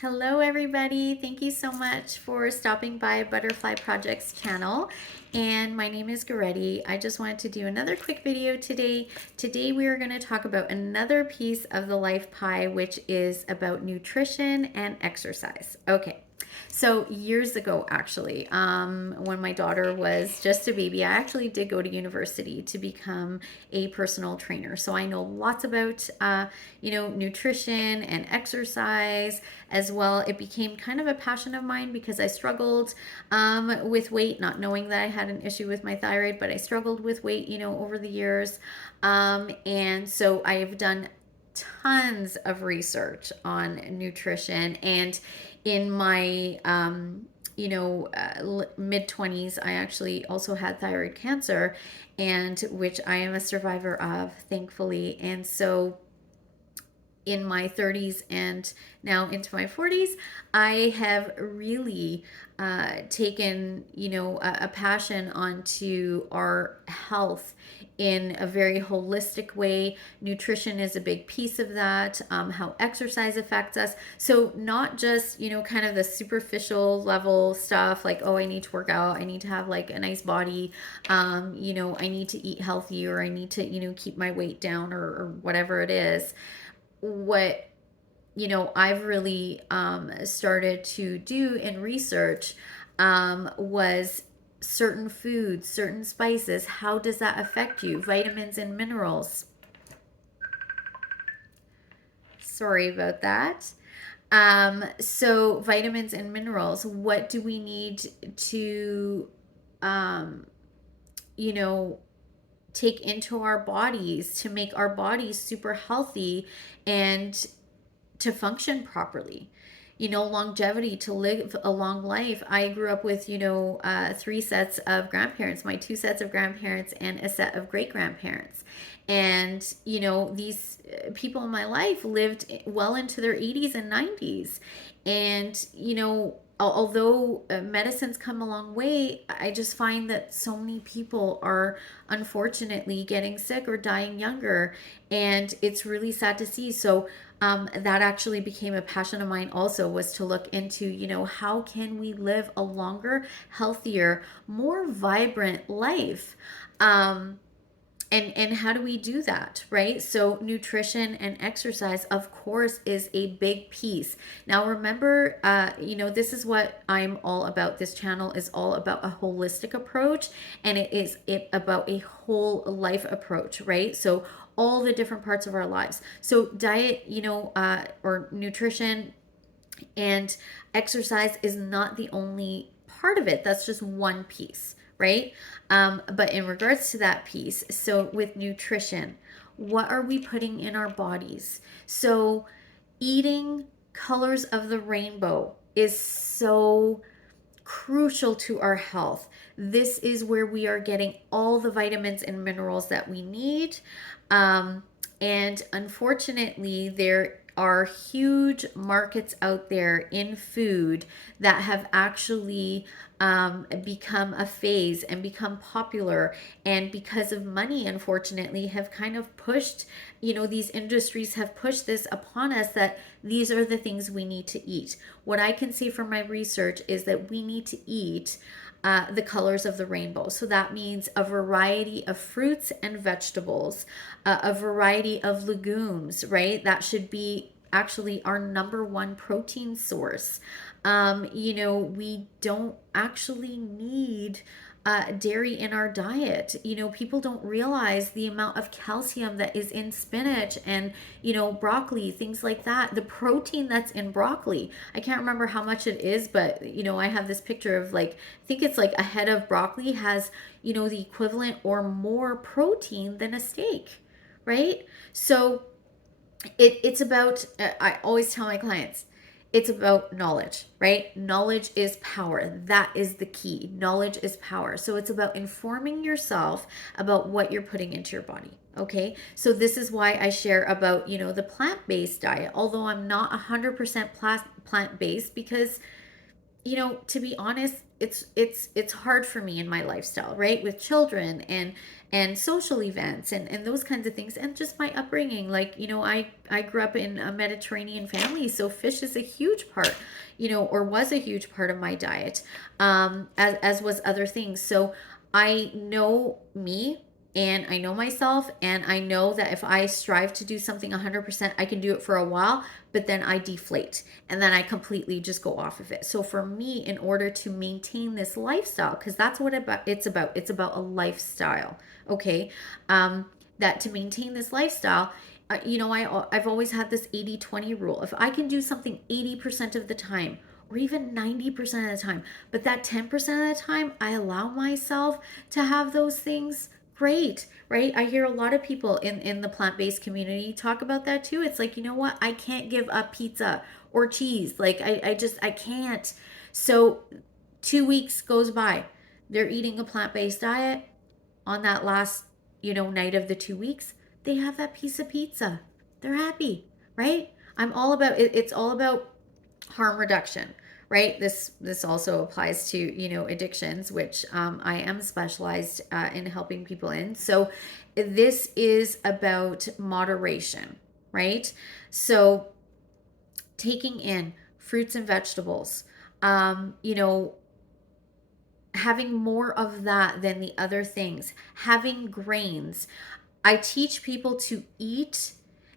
Hello, everybody. Thank you so much for stopping by Butterfly Projects channel. And my name is Goretti. I just wanted to do another quick video today. Today, we are going to talk about another piece of the life pie, which is about nutrition and exercise. Okay. So years ago, actually, when my daughter was just a baby, I actually did go to university to become a personal trainer. So I know lots about, nutrition and exercise as well. It became kind of a passion of mine because I struggled with weight, not knowing that I had an issue with my thyroid, but I struggled with weight, over the years. And so I've done tons of research on nutrition. And in my mid 20s, I actually also had thyroid cancer, and which I am a survivor of, thankfully. And so in my 30s and now into my 40s, I have really taken, a passion onto our health in a very holistic way. Nutrition is a big piece of that, how exercise affects us. So, not just, kind of the superficial level stuff like, oh, I need to work out, I need to have like a nice body, I need to eat healthy, or I need to, keep my weight down, or whatever it is. What I've really started to do in research was certain foods, certain spices. How does that affect you? Vitamins and minerals. Sorry about that. So vitamins and minerals. What do we need to, um, you know, take into our bodies to make our bodies super healthy and to function properly? Longevity, to live a long life. I grew up with, three sets of grandparents, my two sets of grandparents, and a set of great grandparents. And, these people in my life lived well into their 80s and 90s. And, although medicine's come a long way, I just find that so many people are unfortunately getting sick or dying younger. And it's really sad to see. So, that actually became a passion of mine also, was to look into, how can we live a longer, healthier, more vibrant life? And how do we do that, right? So nutrition and exercise, of course, is a big piece. Now remember, this is what I'm all about. This channel is all about a holistic approach, and it about a whole life approach, right? So all the different parts of our lives. So diet, or nutrition and exercise is not the only part of it. That's just one piece, right? But in regards to that piece, so with nutrition, what are we putting in our bodies? So eating colors of the rainbow is so crucial to our health. This is where we are getting all the vitamins and minerals that we need. And unfortunately, there are huge markets out there in food that have actually become a phase and become popular, and because of money, unfortunately, have kind of pushed, these industries have pushed this upon us, that these are the things we need to eat. What I can see from my research is that we need to eat the colors of the rainbow. So that means a variety of fruits and vegetables, a variety of legumes, right? That should be actually our number one protein source. We don't actually need dairy in our diet. People don't realize the amount of calcium that is in spinach and, broccoli, things like that. The protein that's in broccoli, I can't remember how much it is, but, I have this picture of, like, I think it's like a head of broccoli has, the equivalent or more protein than a steak, right? So it's about, I always tell my clients, it's about knowledge, right? Knowledge is power. That is the key. Knowledge is power. So it's about informing yourself about what you're putting into your body. Okay. So this is why I share about, the plant-based diet, although I'm not 100% plant-based, because to be honest, it's hard for me in my lifestyle, right? With children and social events and those kinds of things, and just my upbringing. Like, I grew up in a Mediterranean family, so fish is a huge part, or was a huge part of my diet, as was other things. So I know me, and I know myself, and I know that if I strive to do something 100%, I can do it for a while, but then I deflate and then I completely just go off of it. So for me, in order to maintain this lifestyle, because that's what it's about a lifestyle, okay? That to maintain this lifestyle, I've always had this 80-20 rule. If I can do something 80% of the time, or even 90% of the time, but that 10% of the time I allow myself to have those things, great, right? I hear a lot of people in the plant-based community talk about that too. It's like, you know what? I can't give up pizza or cheese. Like, I can't. So 2 weeks goes by. They're eating a plant-based diet. On that last, night of the 2 weeks, they have that piece of pizza. They're happy, right? I'm all about it. It's all about harm reduction, right? This also applies to addictions, which I am specialized in helping people in. So this is about moderation, right? So taking in fruits and vegetables, having more of that than the other things, having grains. I teach people to eat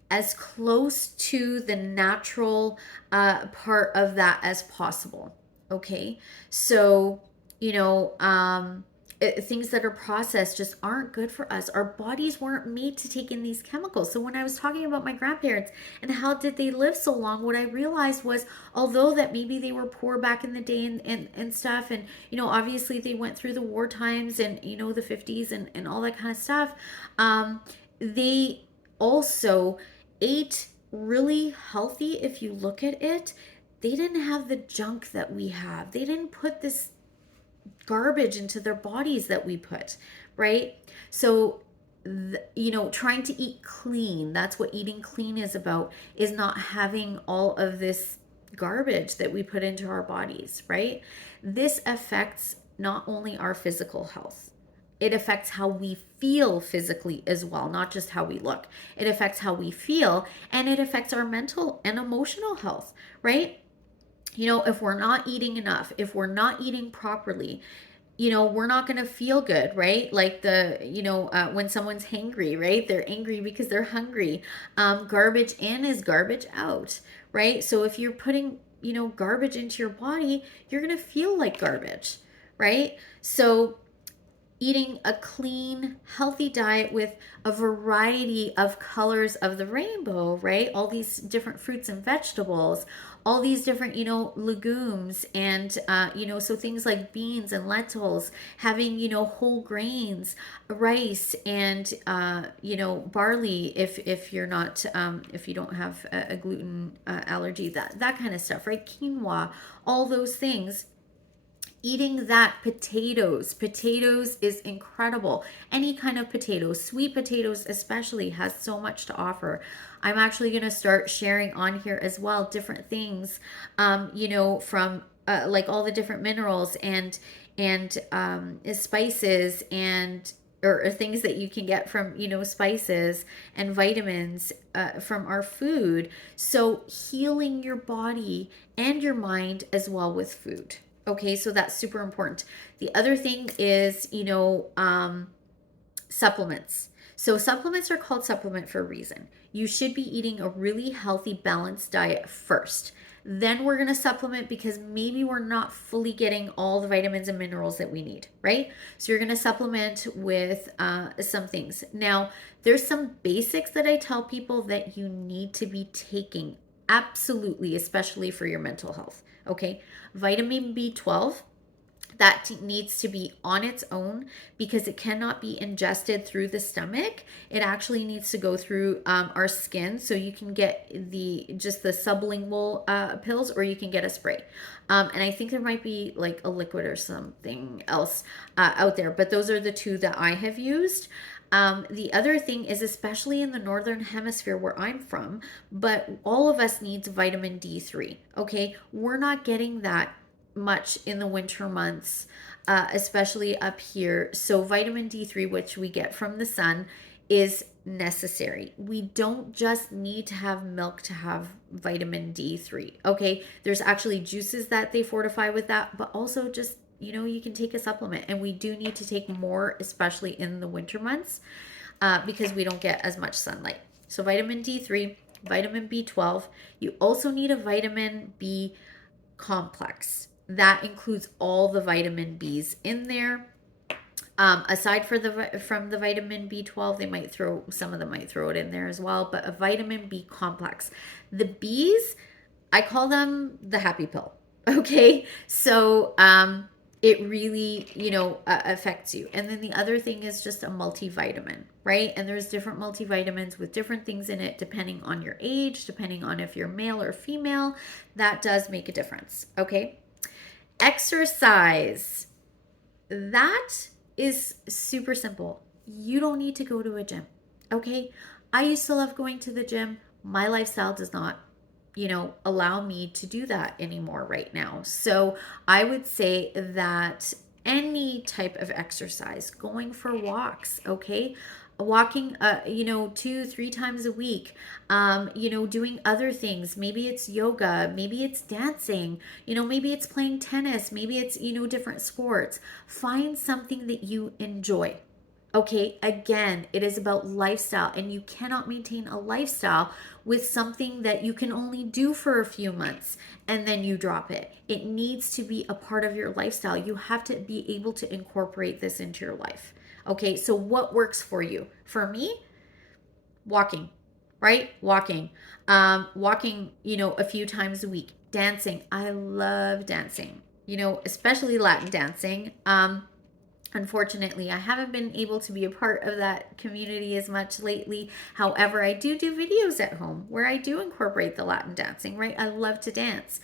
as close to the natural part of that as possible. Okay. So, you know, um, things that are processed just aren't good for us. Our bodies weren't made to take in these chemicals. So when I was talking about my grandparents and how did they live so long, what I realized was, although that maybe they were poor back in the day and stuff, and obviously they went through the war times and the 50s and all that kind of stuff, they also ate really healthy. If you look at it, they didn't have the junk that we have. They didn't put this garbage into their bodies that we put, right? So trying to eat clean, that's what eating clean is about, is not having all of this garbage that we put into our bodies, right? This affects not only our physical health, it affects how we feel physically as well, not just how we look. It affects how we feel, and it affects our mental and emotional health, right? If we're not eating enough, if we're not eating properly, we're not going to feel good, right? Like when someone's hangry, right? They're angry because they're hungry. Garbage in is garbage out, right? So if you're putting, garbage into your body, you're going to feel like garbage, right? So eating a clean, healthy diet with a variety of colors of the rainbow, right? All these different fruits and vegetables, all these different, legumes, and, so things like beans and lentils, having, whole grains, rice, and, barley, if you're not, if you don't have a gluten allergy, that kind of stuff, right? Quinoa, all those things. Eating that, potatoes is incredible. Any kind of potatoes, sweet potatoes especially, has so much to offer. I'm actually going to start sharing on here as well different things, from like all the different minerals and spices, and or things that you can get from spices and vitamins from our food. So healing your body and your mind as well with food. Okay, so that's super important. The other thing is, supplements. So supplements are called supplement for a reason. You should be eating a really healthy, balanced diet first. Then we're going to supplement because maybe we're not fully getting all the vitamins and minerals that we need, right? So you're going to supplement with some things. Now, there's some basics that I tell people that you need to be taking, absolutely, especially for your mental health. Okay, vitamin B12, that needs to be on its own because it cannot be ingested through the stomach. It actually needs to go through our skin. So you can get the sublingual pills, or you can get a spray. And I think there might be like a liquid or something else out there, but those are the two that I have used. The other thing is, especially in the northern hemisphere where I'm from, but all of us needs vitamin D3. Okay, we're not getting that much in the winter months, especially up here. So vitamin D3, which we get from the sun, is necessary. We don't just need to have milk to have vitamin D3. Okay, there's actually juices that they fortify with that, but also just, you can take a supplement, and we do need to take more, especially in the winter months, because we don't get as much sunlight. So vitamin D3, vitamin B12. You also need a vitamin B complex. That includes all the vitamin Bs in there. Aside from the vitamin B12, some of them might throw it in there as well, but a vitamin B complex. The Bs, I call them the happy pill. Okay, so it really, affects you. And then the other thing is just a multivitamin, right? And there's different multivitamins with different things in it, depending on your age, depending on if you're male or female. That does make a difference. Okay, exercise. That is super simple. You don't need to go to a gym. Okay, I used to love going to the gym. My lifestyle does not allow me to do that anymore right now. So I would say that any type of exercise, going for walks, okay, walking 2-3 times a week, doing other things. Maybe it's yoga, maybe it's dancing, maybe it's playing tennis, maybe it's different sports. Find something that you enjoy. Okay, again, it is about lifestyle, and you cannot maintain a lifestyle with something that you can only do for a few months and then you drop it. It needs to be a part of your lifestyle. You have to be able to incorporate this into your life. Okay, so what works for you? For me, walking, right? Walking, a few times a week. Dancing. I love dancing, especially Latin dancing. Unfortunately, I haven't been able to be a part of that community as much lately. However, I do videos at home where I do incorporate the Latin dancing, right? I love to dance.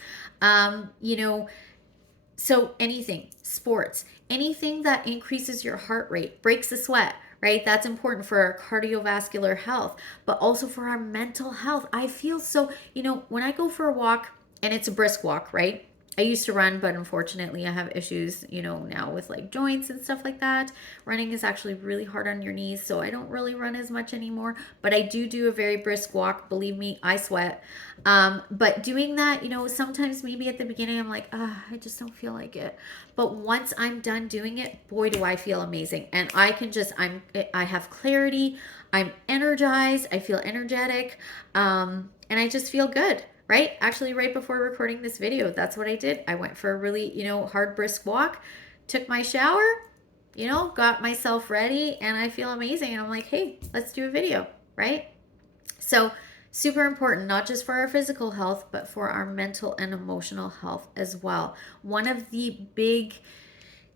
So anything, sports, anything that increases your heart rate, breaks the sweat, right? That's important for our cardiovascular health, but also for our mental health. I feel so, when I go for a walk, and it's a brisk walk, right? I used to run, but unfortunately I have issues, now with like joints and stuff like that. Running is actually really hard on your knees, so I don't really run as much anymore, but I do a very brisk walk. Believe me, I sweat. But doing that, sometimes maybe at the beginning I'm like, I just don't feel like it. But once I'm done doing it, boy, do I feel amazing. And I have clarity. I'm energized. I feel energetic. And I just feel good. Right? Actually, right before recording this video, that's what I did. I went for a really, hard brisk walk, took my shower, got myself ready, and I feel amazing. And I'm like, hey, let's do a video, right? So super important, not just for our physical health, but for our mental and emotional health as well. One of the big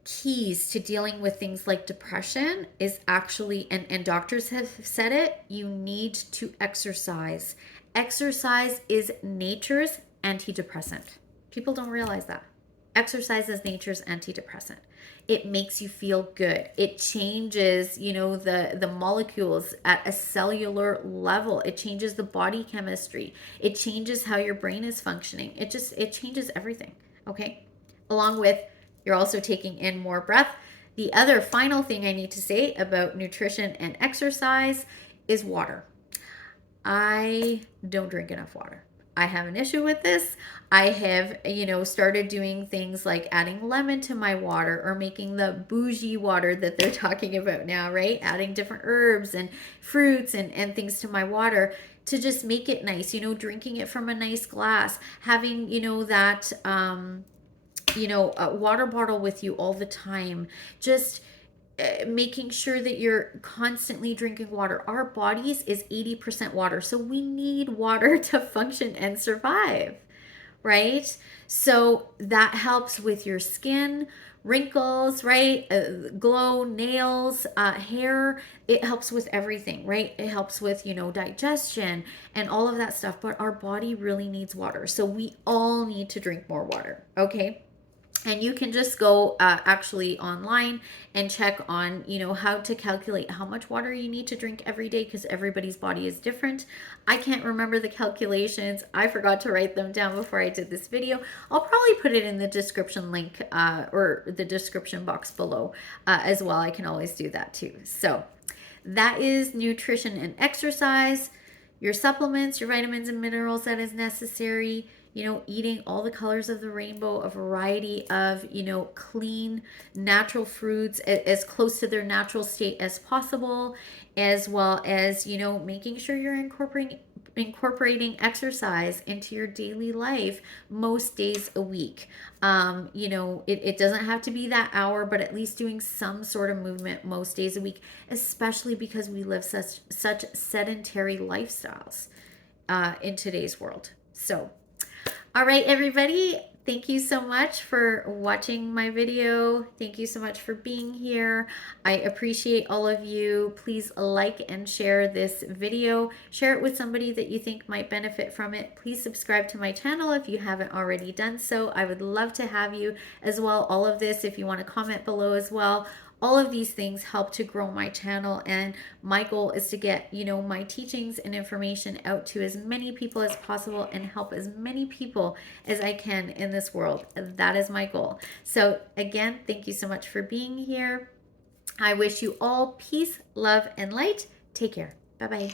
keys to dealing with things like depression is actually, and doctors have said it, you need to exercise. Exercise is nature's antidepressant. People don't realize that. Exercise is nature's antidepressant. It makes you feel good. It changes, the molecules at a cellular level. It changes the body chemistry. It changes how your brain is functioning. It changes everything, okay? Along with, you're also taking in more breath. The other final thing I need to say about nutrition and exercise is water. I don't drink enough water. I have an issue with this. I have, started doing things like adding lemon to my water, or making the bougie water that they're talking about now, right? Adding different herbs and fruits and things to my water to just make it nice, drinking it from a nice glass, having, that, a water bottle with you all the time. Just making sure that you're constantly drinking water. Our bodies is 80% water, so we need water to function and survive, right? So that helps with your skin, wrinkles, right? Glow, nails, hair. It helps with everything, right? It helps with, digestion and all of that stuff, but our body really needs water. So we all need to drink more water, okay? And you can just go actually online and check on, how to calculate how much water you need to drink every day, because everybody's body is different. I can't remember the calculations. I forgot to write them down before I did this video. I'll probably put it in the description link or the description box below as well. I can always do that too. So that is nutrition and exercise, your supplements, your vitamins and minerals that is necessary, eating all the colors of the rainbow, a variety of, clean, natural fruits as close to their natural state as possible, as well as, making sure you're incorporating exercise into your daily life most days a week. It doesn't have to be that hour, but at least doing some sort of movement most days a week, especially because we live such sedentary lifestyles in today's world. So, all right, everybody. Thank you so much for watching my video. Thank you so much for being here. I appreciate all of you. Please like and share this video. Share it with somebody that you think might benefit from it. Please subscribe to my channel if you haven't already done so. I would love to have you as well. All of this, if you want to comment below as well. All of these things help to grow my channel, and my goal is to get, my teachings and information out to as many people as possible and help as many people as I can in this world. That is my goal. So again, thank you so much for being here. I wish you all peace, love, and light. Take care. Bye-bye.